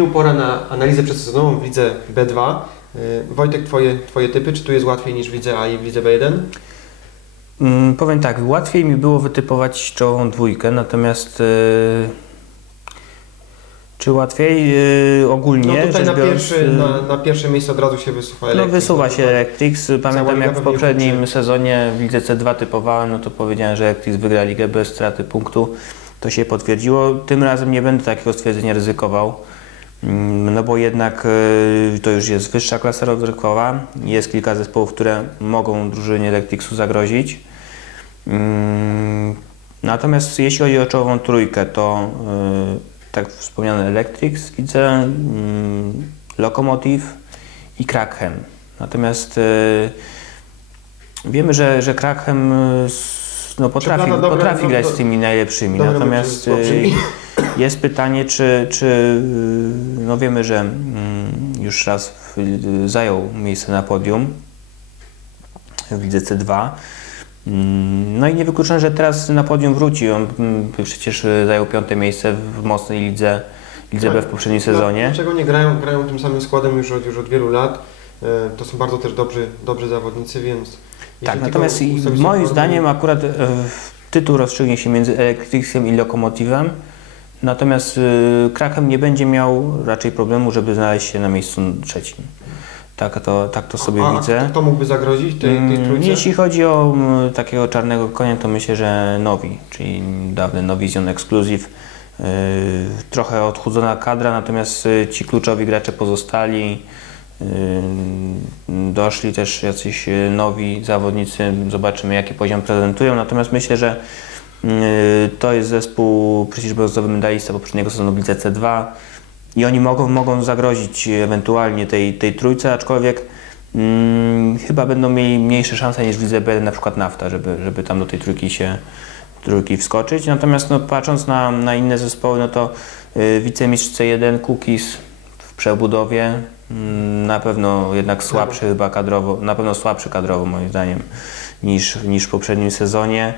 Zbigniew, pora na analizę przedsezonową w lidze B2. Y, Wojtek, twoje, twoje typy, czy tu jest łatwiej niż w lidze A i w lidze B1? Mm, powiem tak, łatwiej mi było wytypować czołową dwójkę, natomiast y, czy łatwiej y, ogólnie No tutaj na, biorąc, pierwszy, y, na, na pierwsze miejsce od razu się wysuwa no Electric. wysuwa się Electrix. Pamiętam jak w poprzednim sezonie w lidze C2 typowałem, no to powiedziałem, że Electrix wygra ligę bez straty punktu. To się potwierdziło. Tym razem nie będę takiego stwierdzenia ryzykował. Mm, No bo jednak y, to już jest wyższa klasa rozrywkowa. Jest kilka zespołów, które mogą drużynie Electrixu zagrozić. Mm, Natomiast jeśli chodzi o czołową trójkę, to y, tak wspomniany Electrix, widzę mm, Lokomotiv i Krakhem. Natomiast y, wiemy, że, że Krakhem no, potrafi, dobre- potrafi grać z tymi najlepszymi. dobre Natomiast jest pytanie, czy, czy y, no wiemy, że mm, już raz y, zajął miejsce na podium w lidze C2. Mm, No i niewykluczone, że teraz na podium wróci. On mm, przecież y, zajął piąte miejsce w mocnej lidze, lidze B w poprzednim sezonie. Dlaczego nie grają? Grają tym samym składem już od, już od wielu lat. Y, To są bardzo też dobrzy, dobrzy zawodnicy, więc... Tak, natomiast moim zdaniem akurat e, tytuł rozstrzygnie się między Electrixem i Lokomotivem. Natomiast y, Krakem nie będzie miał raczej problemu, żeby znaleźć się na miejscu trzecim. Tak to, tak to sobie A widzę. kto mógłby zagrozić tej, tej Mm, trójce? Jeśli chodzi o mm, takiego czarnego konia, to myślę, że Nowi, czyli dawny Novision Exclusive. Yy, trochę odchudzona kadra, natomiast y, ci kluczowi gracze pozostali. Yy, Doszli też jacyś y, nowi zawodnicy, zobaczymy jaki poziom prezentują. Natomiast myślę, że to jest zespół przecież brązowy medalista poprzedniego sezonu w lidze C2 i oni mogą, mogą zagrozić ewentualnie tej, tej trójce, aczkolwiek mm, chyba będą mieli mniejsze szanse niż w lidze B, na przykład Nafta, żeby, żeby tam do tej trójki się trójki wskoczyć. Natomiast no, patrząc na, na inne zespoły, no to y, wicemistrz C1, Cookies w przebudowie, mm, na pewno jednak słabszy chyba kadrowo, na pewno słabszy kadrowo moim zdaniem niż, niż w poprzednim sezonie.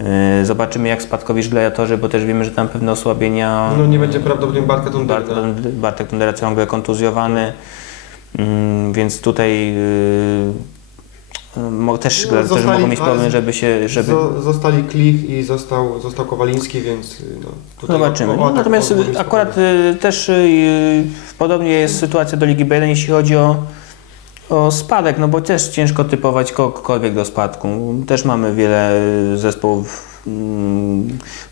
Y, Zobaczymy jak spadkowicz gladiatorzy, bo też wiemy, że tam pewne osłabienia. No nie będzie prawdopodobnie Bartka Bart, Tunderna. Bartek Tondera ciągle kontuzjowany, mm, więc tutaj y, też, No, zostali- mogą mieć problem, żeby się. Żeby... Zo- Zostali Klich i został, został Kowaliński, więc y, no, tutaj Zobaczymy. o- o No, natomiast akurat spokojnie. y, też podobnie jest sytuacja do Ligi B1, jeśli chodzi o, o spadek, no bo też ciężko typować kogokolwiek do spadku. Też mamy wiele zespołów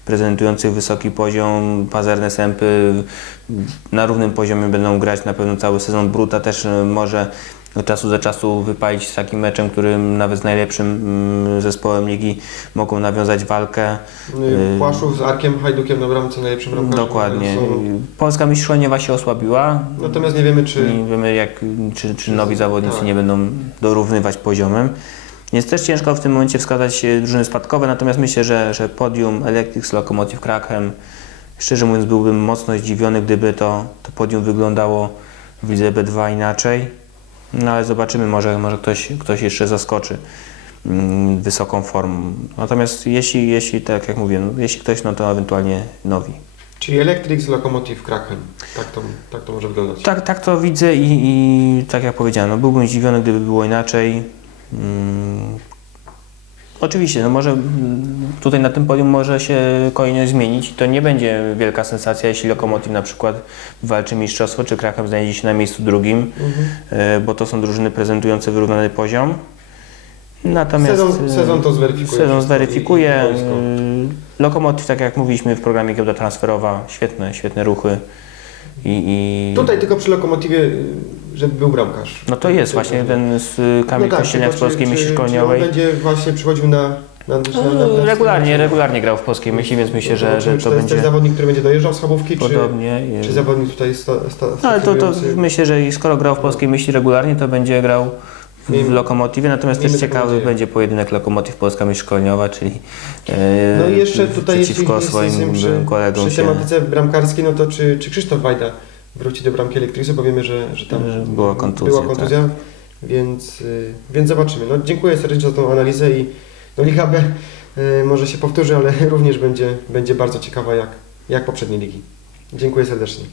prezentujących wysoki poziom, pazerne sępy na równym poziomie będą grać na pewno cały sezon. Bruta też y, może od czasu do czasu wypalić z takim meczem, którym nawet z najlepszym mm, zespołem ligi mogą nawiązać walkę. Płaszów z Arkiem Hajdukiem na bramce najlepszym bramkarzem. Dokładnie. Są- Polska mistrzoniewa się osłabiła. Natomiast nie wiemy, czy... Nie wiemy, jak, czy, czy nowi zawodnicy Tak. nie będą dorównywać poziomem. Więc też ciężko w tym momencie wskazać e, drużyny spadkowe, natomiast myślę, że, że podium Electrix, Lokomotiv Kraken, szczerze mówiąc byłbym mocno zdziwiony, gdyby to, to podium wyglądało w lidze B2 inaczej. No ale zobaczymy, może, może ktoś, ktoś jeszcze zaskoczy mm, wysoką formą. Natomiast jeśli, jeśli tak jak mówię, no, jeśli ktoś, no to ewentualnie nowi. Czyli Electrix, Lokomotiv, Kraken. Tak to, tak to może wyglądać. Tak, tak to widzę i, i tak jak powiedziałem, no byłbym zdziwiony, gdyby było inaczej. Oczywiście, no może mm, tutaj na tym podium może się kolejność zmienić i to nie będzie wielka sensacja, jeśli Lokomotiv na przykład walczy mistrzostwo, czy Kraków znajdzie się na miejscu drugim, Mhm. e, bo to są drużyny prezentujące wyrównany poziom. Natomiast Sezon, e, sezon to zweryfikuje. Sezon zweryfikuje. y, Lokomotiv, tak jak mówiliśmy w programie Giełda Transferowa, świetne, świetne ruchy. I, i Tutaj tylko przy Lokomotywie, żeby był bramkarz. no to jest właśnie to- ten z y, Kamil No tak, Kościelniak z Polskiej czy- Myśli czy- Szkoleniowej. Czy on będzie właśnie przychodził na... na, na, na, na regularnie, regularnie grał w Polskiej Myśli, więc myślę, że, że czy to to będzie zawodnik, który będzie dojeżdżał z Chabówki, czy, podobnie. y, czy zawodnik tutaj sta, sta, No ale to, to myślę, że i skoro grał w Polskiej Myśli regularnie, to będzie grał w, Miejmy- Lokomotywie, natomiast też miejmy ciekawy nadzieję. będzie pojedynek Lokomotyw Polska Myśl Szkoleniowa, czyli e, No i jeszcze tutaj przeciwko jeśli swoim przy, kolegom przy się tematyce bramkarskiej, no to czy, czy Krzysztof Wajda wróci do bramki Elektryksu, bo wiemy, że, że tam Że była kontuzja, była kontuzja więc, y, więc zobaczymy. No, dziękuję serdecznie za tą analizę i no, Liga B y, może się powtórzy, ale również będzie, będzie bardzo ciekawa jak, jak poprzednie ligi. Dziękuję serdecznie.